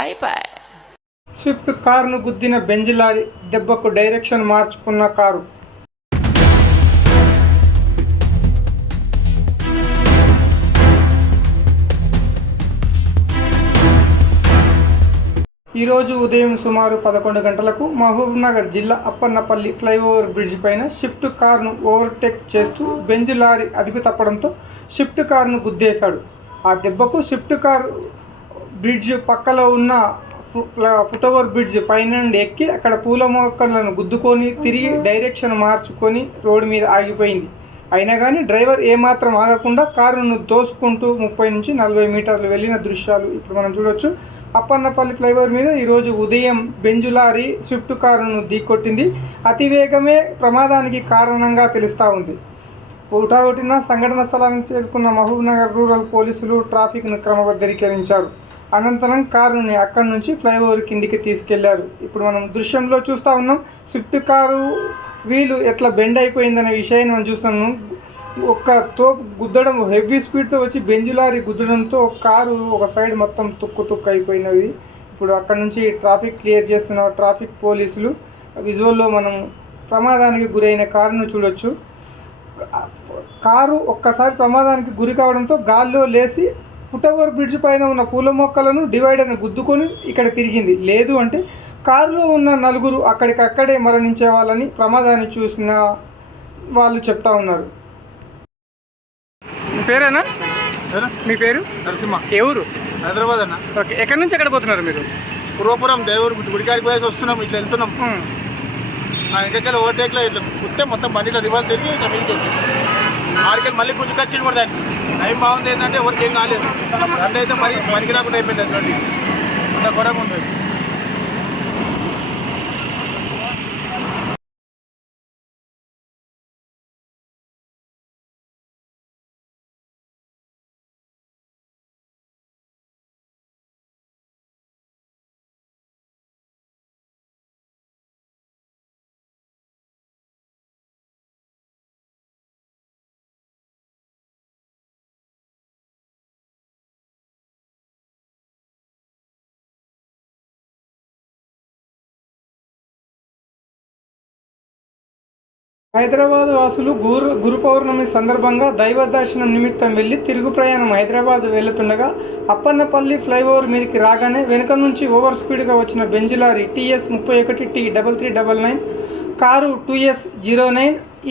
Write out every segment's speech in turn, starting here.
అయిపోయి. స్విఫ్ట్ కారును గుద్దిన Benz lorry దెబ్బకు డైరెక్షన్ మార్చుకున్న కారు. ఈరోజు ఉదయం సుమారు 11 గంటలకు మహబూబ్నగర్ జిల్లా అప్పన్నపల్లి ఫ్లైఓవర్ బ్రిడ్జ్ పైన స్విఫ్ట్ కారును ఓవర్టేక్ చేస్తూ బెంజ్ లారీ అదుపు తప్పడంతో స్విఫ్ట్ కారును గుద్దేశాడు. ఆ దెబ్బకు స్విఫ్ట్ కారు బ్రిడ్జ్ పక్కలో ఉన్న ఫుట్ఓవర్ బ్రిడ్జ్ పైనుండి ఎక్కి అక్కడ పూల మొక్కలను గుద్దుకొని తిరిగి డైరెక్షన్ మార్చుకొని రోడ్డు మీద ఆగిపోయింది. అయినా కానీ డ్రైవర్ ఏమాత్రం ఆగకుండా కారును దోసుకుంటూ 30 నుంచి 40 మీటర్లు వెళ్ళిన దృశ్యాలు ఇప్పుడు మనం చూడొచ్చు. అప్పన్నపల్లి ఫ్లైఓవర్ మీద ఈరోజు ఉదయం బెంజ్ లారీ స్విఫ్ట్ కారును ఢీకొట్టింది. అతివేగమే ప్రమాదానికి కారణంగా తెలుస్తూ ఉంది. హుటాహుటిన సంఘటన స్థలానికి చేరుకున్న మహబూబ్నగర్ రూరల్ పోలీసులు ట్రాఫిక్ను క్రమబద్ధీకరించారు. అనంతరం కారుని అక్కడి నుంచి ఫ్లైఓవర్ కిందికి తీసుకెళ్లారు. ఇప్పుడు మనం దృశ్యంలో చూస్తూ ఉన్నాం. స్విఫ్ట్ కారు వీలు ఎట్లా బెండ్ అయిపోయిందనే విషయాన్ని మనం చూస్తున్నాం. ఒక్క తోపు గుద్దడం, హెవీ స్పీడ్తో వచ్చి బెంజ్ లారీ గుద్దడంతో కారు ఒక సైడ్ మొత్తం తుక్కు అయిపోయినది. ఇప్పుడు అక్కడ నుంచి ట్రాఫిక్ క్లియర్ చేస్తున్న ట్రాఫిక్ పోలీసులు. విజువల్లో మనం ప్రమాదానికి గురైన కారును చూడొచ్చు. కారు ఒక్కసారి ప్రమాదానికి గురి కావడంతో గాల్లో లేచి ఫుట్ఓవర్ బ్రిడ్జ్ పైన ఉన్న పూల మొక్కలను డివైడర్ని గుద్దుకొని ఇక్కడ తిరిగింది. లేదు అంటే కారులో ఉన్న నలుగురు అక్కడికక్కడే మరణించే వాళ్ళని ప్రమాదాన్ని చూసిన వాళ్ళు చెప్తా ఉన్నారు. పేరేనా? మీ పేరు? నరసింహ. ఏ ఊరు? హైదరాబాద్ అన్న. ఓకే, ఎక్కడి నుంచి ఎక్కడ పోతున్నారు మీరు? పూర్వపురం దేవుడు గుడికాడికి పోయేసి వస్తున్నాం. ఇట్లా వెళ్తున్నాం. ఇంకెళ్ళి ఓవర్టేక్లో ఇట్లా కుట్టే మొత్తం బండిలో రివాల్వ్ తిరిగి ఇట్లా వెళ్తుంది. ఆడికెళ్ళి మళ్ళీ గుంజుకొచ్చింది కూడా దాన్ని. టైం బాగుంది ఏంటంటే ఎవరికి ఏం కాలేదు. బండి అయితే మరి పనికి రాకుండా అయిపోయింది. అది అంత ఘోరంగా ఉంటుంది. హైదరాబాద్ వాసులు గురు పౌర్ణమి సందర్భంగా దైవ దర్శనం నిమిత్తం వెళ్లి తిరుగు ప్రయాణం హైదరాబాద్ వెళ్తుండగా అప్పన్నపల్లి ఫ్లైఓవర్ మీదకి రాగానే వెనుక నుంచి ఓవర్ స్పీడ్గా వచ్చిన Benz lorry TS 31T3399 car 2S09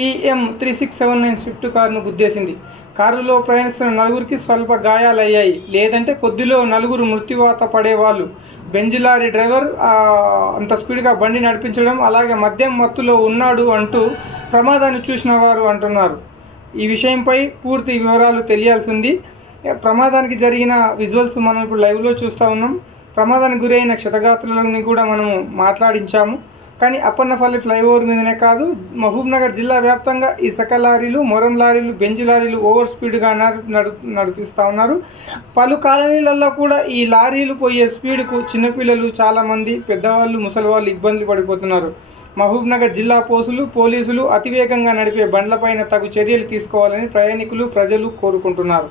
EM 3679 Swift కారును గుద్దేసింది. కారులో ప్రయాణిస్తున్న నలుగురికి స్వల్ప గాయాలయ్యాయి. లేదంటే కొద్దిలో నలుగురు మృత్యువాత పడేవాళ్ళు. బెంజ్ లారీ డ్రైవర్ అంత స్పీడ్గా బండి నడిపించడం, అలాగే మద్యం మత్తులో ఉన్నాడు అంటూ ప్రమాదాన్ని చూసిన వారు అంటున్నారు. ఈ విషయంపై పూర్తి వివరాలు తెలియాల్సింది. ప్రమాదానికి జరిగిన విజువల్స్ మనం ఇప్పుడు లైవ్లో చూస్తూ ఉన్నాం. ప్రమాదానికి గురైన క్షతగాత్రులని కూడా మనము మాట్లాడించాము. కానీ అప్పన్నపల్లి ఫ్లైఓవర్ మీదనే కాదు, మహబూబ్నగర్ జిల్లా వ్యాప్తంగా ఇసుక లారీలు, మొరం లారీలు, బెంజ్ లారీలు ఓవర్ స్పీడ్గా నడిపిస్తూ ఉన్నారు. పలు కాలనీలలో కూడా ఈ లారీలు పోయే స్పీడ్కు చిన్నపిల్లలు, చాలామంది పెద్దవాళ్ళు, ముసలివాళ్ళు ఇబ్బందులు పడిపోతున్నారు. మహబూబ్నగర్ జిల్లా పోలీసులు అతివేగంగా నడిపే బండ్లపైన తగు చర్యలు తీసుకోవాలని ప్రయాణికులు, ప్రజలు కోరుకుంటున్నారు.